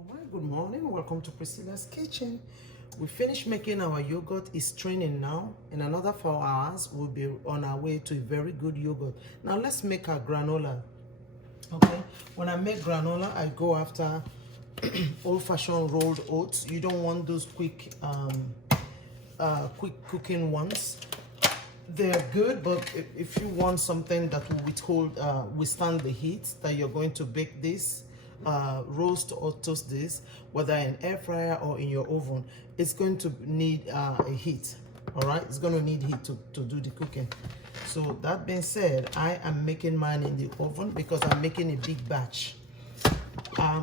All right, good morning. Welcome to Priscilla's Kitchen. We finished making our yogurt. It's straining now. In another 4 hours, we'll be on our way to a very good yogurt. Now let's make our granola. Okay, when I make granola, I go after old-fashioned rolled oats. You don't want those quick cooking ones. They're good, but if you want something that will withstand the heat that you're going to bake this, roast or toast this, whether in air fryer or in your oven, it's going to need a heat. All right, it's going to need heat to do the cooking. So that being said, I am making mine in the oven because I'm making a big batch.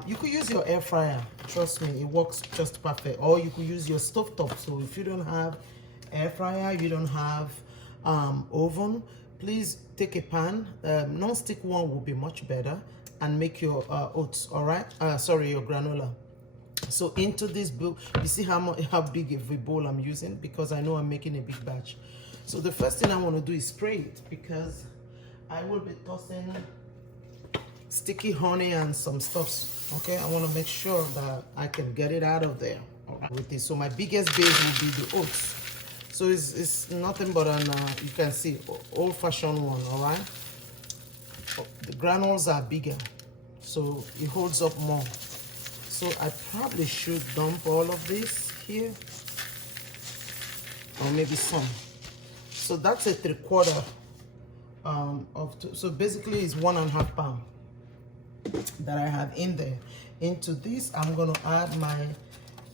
You could use your air fryer, trust me, it works just perfect, or you could use your stovetop. So if you don't have air fryer, you don't have oven, please take a pan, non-stick one will be much better, and make your oats. All right, sorry, your granola. So into this bowl, you see how big of a bowl I'm using, because I know I'm making a big batch. So the first thing I want to do is spray it, because I will be tossing sticky honey and some stuffs. Okay, I want to make sure that I can get it out of there. All right, with this. So my biggest base will be the oats. So it's nothing but an, you can see, old-fashioned one, all right? The granules are bigger, so it holds up more. So I probably should dump all of this here, or maybe some. So that's a 3/4 so basically it's 1.5 pounds that I have in there. Into this, I'm gonna add my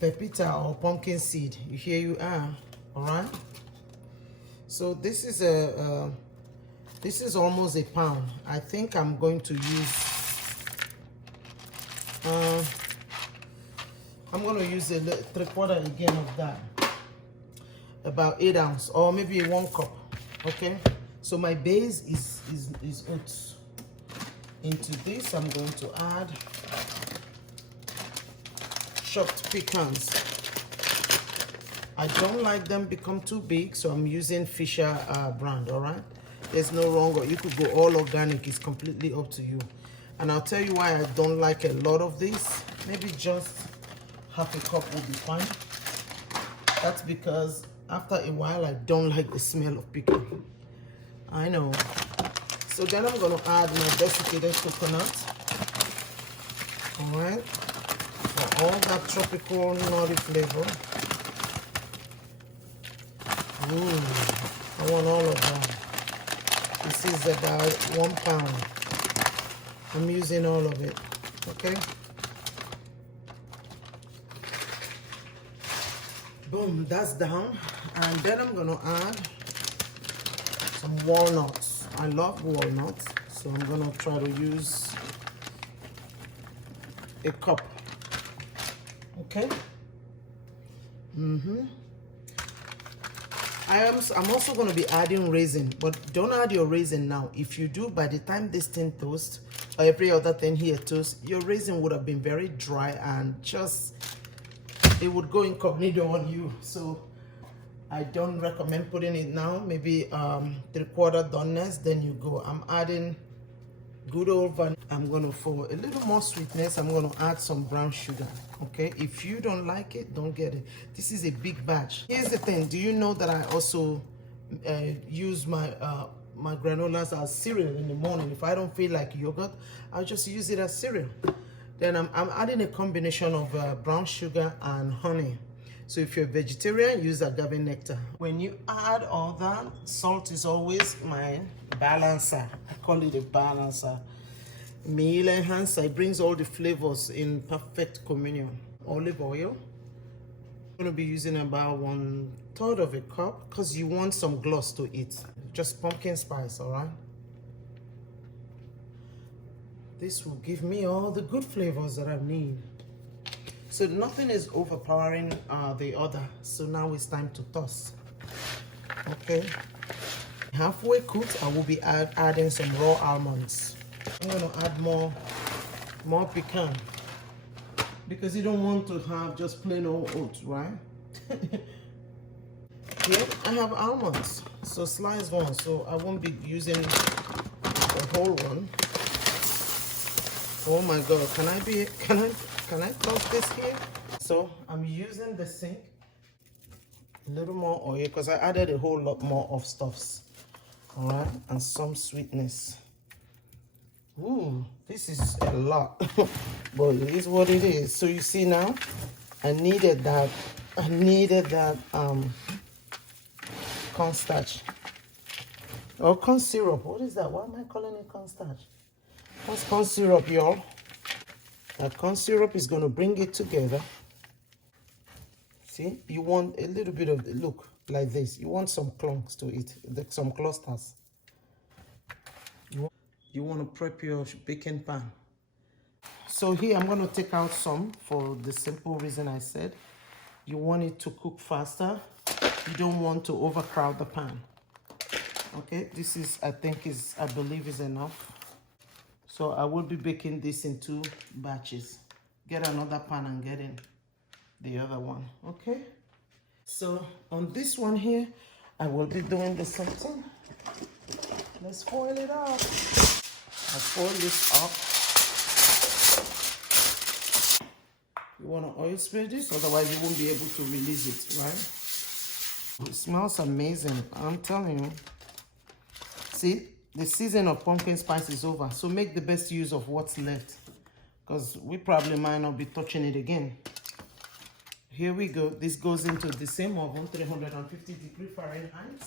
pepita or pumpkin seed. Here you are. All right, so this is this is almost a pound. I think I'm going to use I'm going to use a 3/4 again of that, about 8 ounces, or maybe 1 cup. Okay, so my base is oats. Into this, I'm going to add chopped pecans. I don't like them become too big, so I'm using Fisher brand. All right, there's no wrong, or you could go all organic. It's completely up to you. And I'll tell you why I don't like a lot of this. Maybe just half a cup will be fine. That's because after a while I don't like the smell of pecan. I know. So then I'm going to add my desiccated coconut. All right, for all that tropical nutty flavor. I want all of that. This is about 1 pound. I'm using all of it. Okay. Boom, that's down. And then I'm gonna add some walnuts. I love walnuts, so I'm gonna try to use a cup. Okay. I'm also going to be adding raisin, but don't add your raisin now. If you do, by the time this thing toasts, or every other thing here toasts, your raisin would have been very dry and just, it would go incognito on you. So I don't recommend putting it now. Maybe 3/4 doneness, then you go. I'm adding good old vanilla. I'm going to, for a little more sweetness, I'm going to add some brown sugar. Okay, if you don't like it, don't get it. This is a big batch. Here's the thing, do you know that I also use my my granolas as cereal in the morning? If I don't feel like yogurt, I'll just use it as cereal. Then I'm adding a combination of brown sugar and honey. So if you're vegetarian, use agave nectar. When you add all that, salt is always my balancer. I call it a balancer. Meal enhancer. It brings all the flavors in perfect communion. Olive oil. I'm going to be using about 1/3 of a cup, because you want some gloss to it. Just pumpkin spice, all right? This will give me all the good flavors that I need. So nothing is overpowering the other. So now it's time to toss. Okay. Halfway cooked, I will be adding some raw almonds. I'm going to add more pecan, because you don't want to have just plain old oats, right? Here I have almonds, so slice one. So I won't be using the whole one. Oh my God, can I Can I toss this here? So I'm using the sink. A little more oil because I added a whole lot more of stuffs. All right, and some sweetness. Ooh, this is a lot, but it is what it is. So you see now, I needed that cornstarch or corn syrup. What is that? Why am I calling it cornstarch? That's corn syrup, y'all. That corn syrup is going to bring it together. See, you want a little bit of the look like this. You want some clumps to it, some clusters. You want to prep your baking pan. So here I'm going to take out some for the simple reason I said. You want it to cook faster. You don't want to overcrowd the pan. Okay, this is, I believe is enough. So I will be baking this in 2 batches. Get another pan and get in the other one, okay? So on this one here, I will be doing the same thing. Let's foil it up. I foil this up. You want to oil spray this, otherwise you won't be able to release it, right? It smells amazing, I'm telling you. See, the season of pumpkin spice is over, so make the best use of what's left, because we probably might not be touching it again. Here we go. This goes into the same oven, 350 degrees Fahrenheit,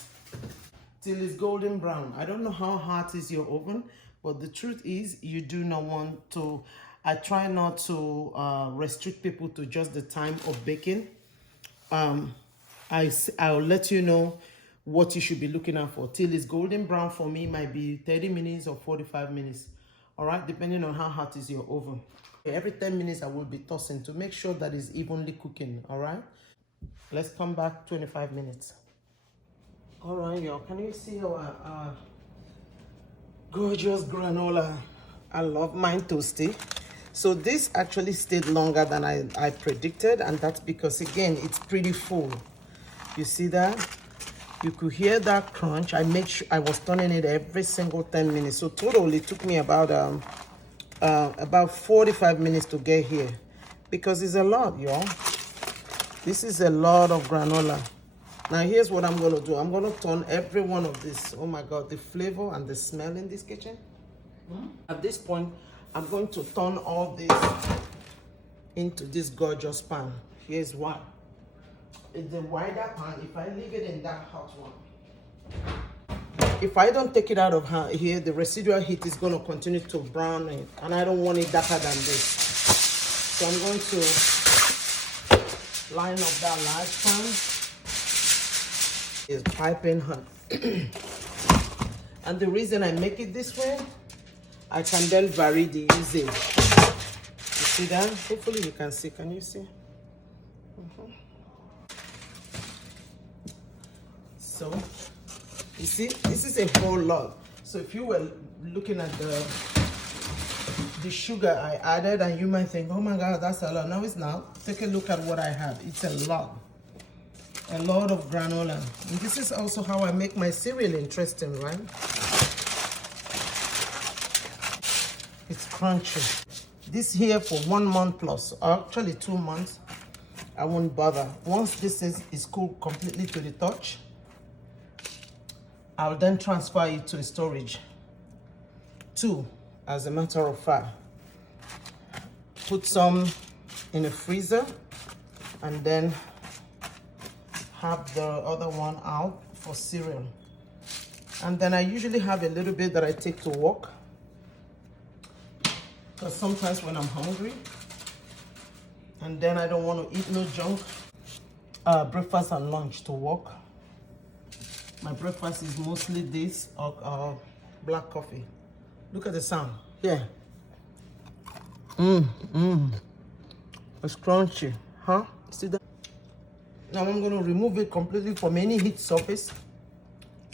till it's golden brown. I don't know how hot is your oven, but the truth is you do not want to, I try not to restrict people to just the time of baking. I'll let you know what you should be looking out for. Till it's golden brown for me might be 30 minutes or 45 minutes. All right, depending on how hot is your oven. Every 10 minutes I will be tossing to make sure that it's evenly cooking. All right, let's come back 25 minutes. All right, y'all, can you see our gorgeous granola? I love mine toasty. So this actually stayed longer than I predicted, and that's because again it's pretty full. You see that? You could hear that crunch. I make sure I was turning it every single 10 minutes. So total it took me about 45 minutes to get here, because it's a lot, y'all. This is a lot of granola. Now here's what I'm gonna do. I'm gonna turn every one of this. Oh my God, the flavor and the smell in this kitchen. At this point, I'm going to turn all this into this gorgeous pan. Here's why. It's a wider pan. If I leave it in that hot one, if I don't take it out of here, the residual heat is going to continue to brown it, and I don't want it darker than this. So I'm going to line up that large pan. It's piping hot. And the reason I make it this way, I can then vary the usage. You see that? Hopefully you can see. Can you see? So, you see, this is a whole lot. So if you were looking at the sugar I added, and you might think, oh my God, that's a lot. No, it's not. Take a look at what I have. It's a lot of granola. And this is also how I make my cereal interesting, right? It's crunchy. This here for 1 month plus, or actually 2 months, I won't bother. Once this is cooled completely to the touch, I'll then transfer it to storage. 2, as a matter of fact. Put some in the freezer and then have the other one out for cereal. And then I usually have a little bit that I take to work, because sometimes when I'm hungry and then I don't want to eat no junk, breakfast and lunch to work. My breakfast is mostly this or black coffee. Look at the sound. Yeah. It's crunchy, huh? See that? Now I'm going to remove it completely from any heat surface,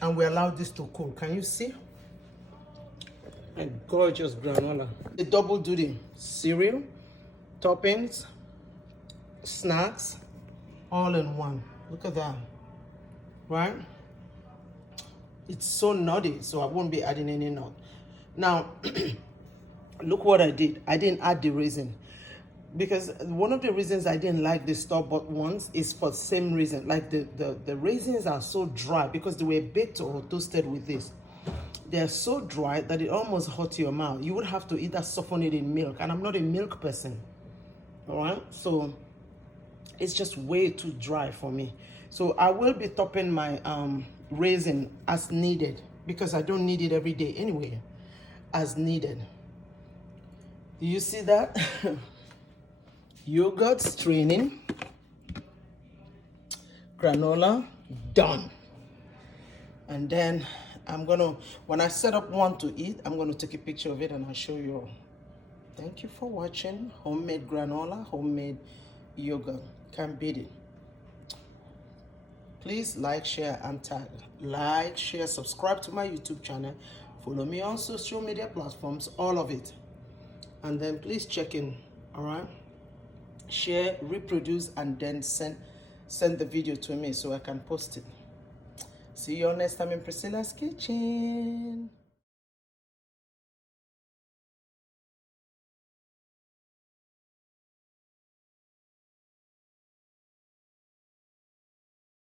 and we allow this to cool. Can you see? A gorgeous granola. A double duty: cereal, toppings, snacks, all in one. Look at that, right? It's so nutty, so I won't be adding any nut. Now, look what I did. I didn't add the raisin. because one of the reasons I didn't like the store-bought ones is for the same reason. Like the raisins are so dry because they were baked or toasted with this. They're so dry that it almost hurts your mouth. You would have to either soften it in milk, and I'm not a milk person. All right, so it's just way too dry for me. So I will be topping my raisin as needed, because I don't need it every day anyway, as needed. Do you see that? Yogurt straining, granola done. And then I'm gonna, when I set up one to eat, I'm gonna take a picture of it and I'll show you all. Thank you for watching. Homemade granola, homemade yogurt. Can't beat it. Please like, share, and tag. Like, share, subscribe to my YouTube channel. Follow me on social media platforms, all of it. And then please check in, all right? Share, reproduce, and then send the video to me so I can post it. See you all next time in Priscilla's Kitchen.